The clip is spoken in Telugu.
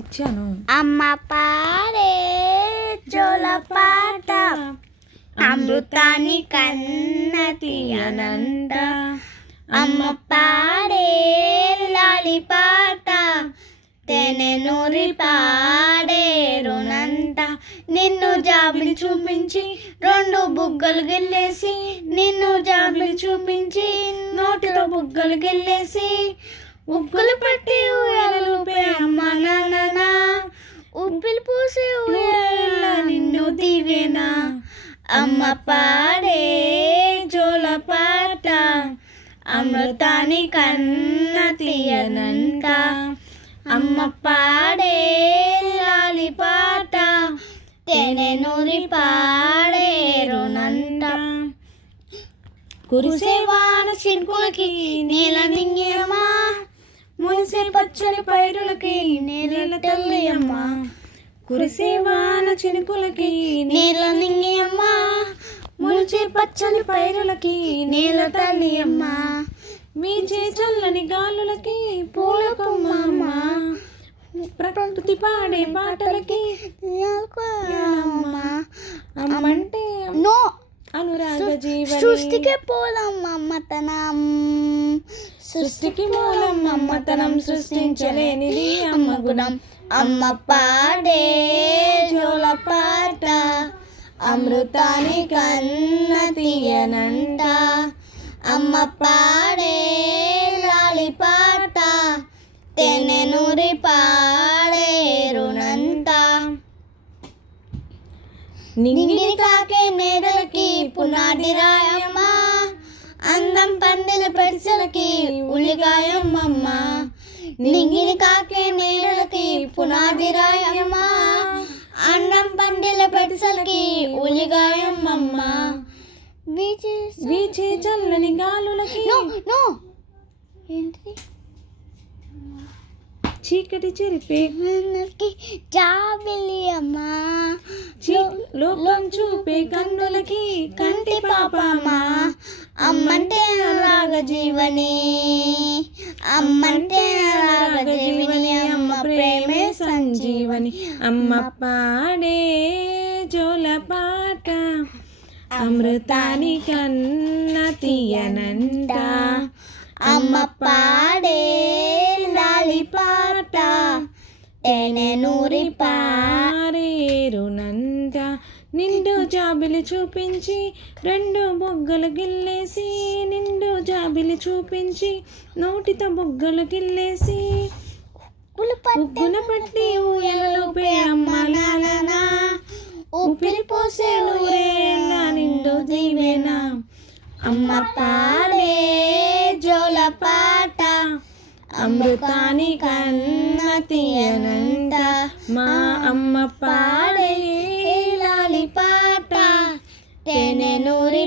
ఇచ్చాను. అమ్మ పాడే జోలపాట అమృతాని కన్న తీయనంట. అమ్మ పాడే లాలిపాట తేనె నూరి పాడేరునంట. నిన్ను జాబిలి చూపించి రెండు బుగ్గలు గిల్లేసి, నిన్ను జాబిలి చూపించి నోటితో బుగ్గలు గిల్లేసి, ఉగ్గులు పట్టి ఊయలూపే అమ్మ నాన్న, ఉప్పిలు పూసే ఊయల నిన్ను దీవేనా. అమ్మ పాడే జోలపాట అమృతాని కన్న తీయనంట. అమ్మ పాడే లాలిపాట తేనె నూరి పాడేరునంట. కురిసే వాన చినుకులకి నేల నింగియమ్మా, మునిసే పచ్చని పైరులకి నేల తల్లి అమ్మ. కురిసే వాన చినుకులకి నేల నింగియమ్మా, మునిసే పచ్చని పైరులకి నేల తల్లి అమ్మ. వీచే చల్లని గాలులకి పూల కొమ్మ అమ్మ, ప్రకృతి పాడే పాటలకి అమ్మంటే నో అనురాగ జీవని. సృష్టికి పోదాం అమ్మతనం, సృష్టికి మూలం అమ్మతనం, సృష్టించలేనిది అమ్మ గుణం. అమ్మ పాడే జోలపాట అమృతాని కన్న తీయనంట. అమ్మ పాడే లాలిపాట తేనె నూరి పాడేరునంట. నింగిని కాకే మేడలకి పునాది రాయమ్మ, అందం పందిల పెడిసలకి ఉల్లిగాయమ్మ. నింగిని కాకే మేడలకి పునాది రాయమ్మ, అందం పందిల పెడిసలకి ఉల్లిగాయమ్మ. వీచే చల్లని గాలులకి చీకటి చెరిపే జాబిలి అమ్మా, లోకం చూపే కన్నులకి కంటి పాపమ్మా. అమ్మంటే అలాగ జీవని, అమ్మంటే అలాగ జీవని, అమ్మ ప్రేమే సంజీవని. అమ్మ పాడే జోలపాట అమృతాని కన్న తీయనంట. అమ్మ పాడే లాలిపాట తేనె నూరి పారేరునంట. నిండు జాబిలి చూపించి రెండు బొగ్గలు గిల్లేసి, నిండు జాబిలి చూపించి నోటితో బొగ్గలు గిల్లేసి, ఉగ్గున పట్టి ఊయలలోపే అమ్మ నాన్న, ఊపిరి పోసే నూరేళ్ళ నిండు దీవెనా. అమ్మ పాడే జోలపాట అమృతాని కన్న తీయనంట. మా అమ్మ పాడే లాలిపాట తేనె నూరి